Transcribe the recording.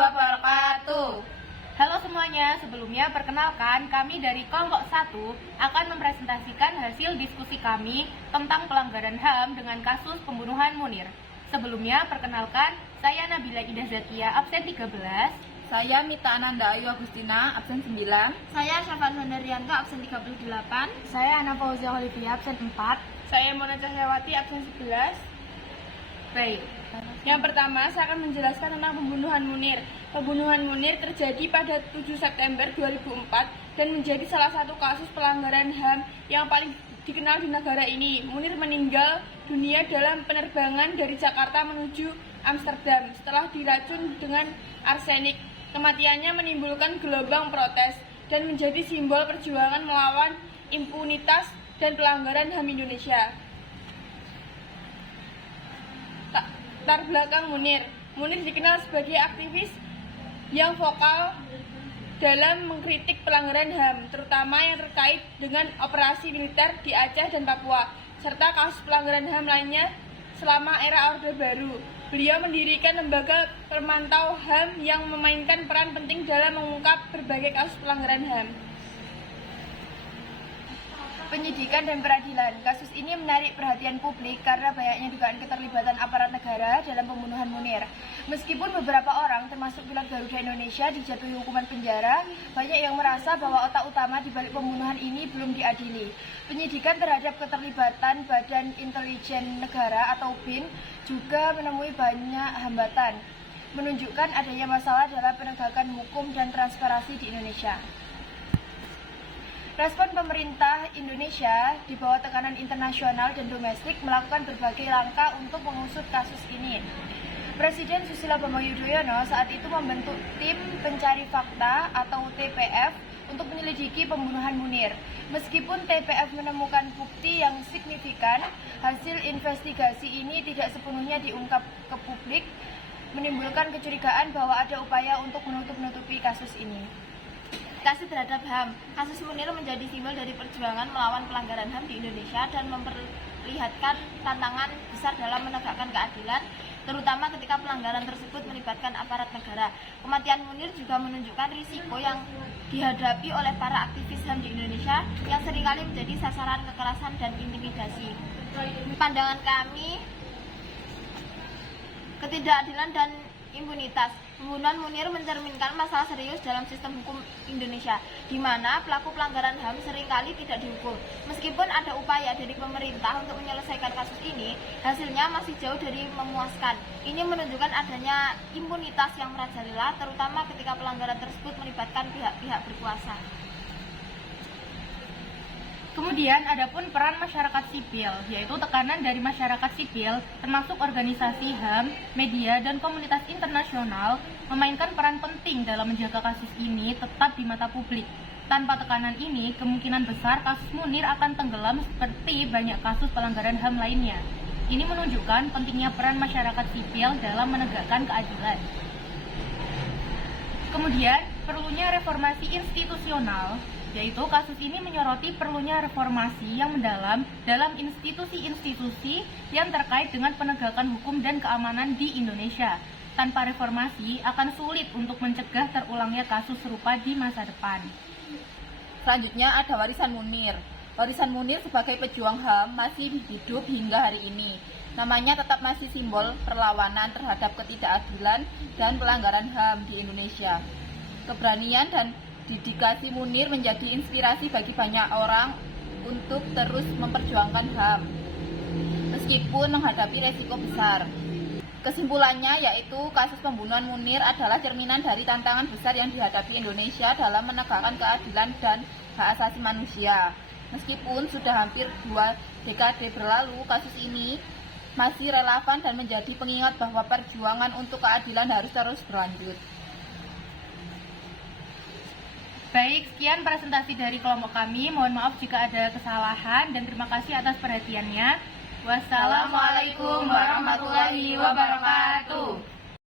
wabarakatuh. Halo semuanya, sebelumnya perkenalkan kami dari kelompok 1 akan mempresentasikan hasil diskusi kami tentang pelanggaran HAM dengan kasus pembunuhan Munir. Sebelumnya perkenalkan, saya Nabila Ida Zakia, absen 13. Saya Mita Ananda Ayu Agustina, absen 9. Saya Syafan Hondaryanto, absen 38. Saya Ana Fauzia Olivia, absen 4. Saya Mona Cahyawati, absen 11. Baik. Yang pertama, saya akan menjelaskan tentang pembunuhan Munir. Pembunuhan Munir terjadi pada 7 September 2004 dan menjadi salah satu kasus pelanggaran HAM yang paling dikenal di negara ini. Munir meninggal dunia dalam penerbangan dari Jakarta menuju Amsterdam setelah diracun dengan arsenik. Kematiannya menimbulkan gelombang protes dan menjadi simbol perjuangan melawan impunitas dan pelanggaran HAM Indonesia. Latar belakang Munir. Munir dikenal sebagai aktivis yang vokal dalam mengkritik pelanggaran HAM, terutama yang terkait dengan operasi militer di Aceh dan Papua, serta kasus pelanggaran HAM lainnya selama era Orde Baru. Beliau mendirikan lembaga pemantau HAM yang memainkan peran penting dalam mengungkap berbagai kasus pelanggaran HAM. Penyidikan dan peradilan. Kasus ini menarik perhatian publik karena banyaknya dugaan keterlibatan aparat negara dalam pembunuhan Munir. Meskipun beberapa orang, termasuk pilot Garuda Indonesia, dijatuhi hukuman penjara, banyak yang merasa bahwa otak utama di balik pembunuhan ini belum diadili. Penyidikan terhadap keterlibatan Badan Intelijen Negara atau BIN juga menemui banyak hambatan, menunjukkan adanya masalah dalam penegakan hukum dan transparansi di Indonesia. Respon pemerintah Indonesia di bawah tekanan internasional dan domestik melakukan berbagai langkah untuk mengusut kasus ini. Presiden Susilo Bambang Yudhoyono saat itu membentuk tim pencari fakta atau TPF untuk menyelidiki pembunuhan Munir. Meskipun TPF menemukan bukti yang signifikan, hasil investigasi ini tidak sepenuhnya diungkap ke publik, menimbulkan kecurigaan bahwa ada upaya untuk menutup-nutupi kasus ini. Kasih terhadap HAM. Kasus Munir menjadi simbol dari perjuangan melawan pelanggaran HAM di Indonesia dan memperlihatkan tantangan besar dalam menegakkan keadilan, terutama ketika pelanggaran tersebut melibatkan aparat negara. Kematian Munir juga menunjukkan risiko yang dihadapi oleh para aktivis HAM di Indonesia yang seringkali menjadi sasaran kekerasan dan intimidasi. Pandangan kami, ketidakadilan dan impunitas. Pembunuhan Munir mencerminkan masalah serius dalam sistem hukum Indonesia, di mana pelaku pelanggaran HAM seringkali tidak dihukum. Meskipun ada upaya dari pemerintah untuk menyelesaikan kasus ini, hasilnya masih jauh dari memuaskan. Ini menunjukkan adanya impunitas yang merajalela, terutama ketika pelanggaran tersebut melibatkan pihak-pihak berkuasa. Kemudian adapun peran masyarakat sipil, yaitu tekanan dari masyarakat sipil, termasuk organisasi HAM, media, dan komunitas internasional, memainkan peran penting dalam menjaga kasus ini tetap di mata publik. Tanpa tekanan ini, kemungkinan besar kasus Munir akan tenggelam seperti banyak kasus pelanggaran HAM lainnya. Ini menunjukkan pentingnya peran masyarakat sipil dalam menegakkan keadilan. Kemudian, perlunya reformasi institusional, yaitu kasus ini menyoroti perlunya reformasi yang mendalam dalam institusi-institusi yang terkait dengan penegakan hukum dan keamanan di Indonesia. Tanpa reformasi akan sulit untuk mencegah terulangnya kasus serupa di masa depan. Selanjutnya ada warisan Munir. Warisan Munir sebagai pejuang HAM masih hidup hingga hari ini. Namanya tetap masih simbol perlawanan terhadap ketidakadilan dan pelanggaran HAM di Indonesia. Keberanian dan dedikasi Munir menjadi inspirasi bagi banyak orang untuk terus memperjuangkan HAM, meskipun menghadapi resiko besar. Kesimpulannya yaitu kasus pembunuhan Munir adalah cerminan dari tantangan besar yang dihadapi Indonesia dalam menegakkan keadilan dan hak asasi manusia. Meskipun sudah hampir 2 dekade berlalu, kasus ini masih relevan dan menjadi pengingat bahwa perjuangan untuk keadilan harus terus berlanjut. Baik, sekian presentasi dari kelompok kami. Mohon maaf jika ada kesalahan dan terima kasih atas perhatiannya. Wassalamualaikum warahmatullahi wabarakatuh.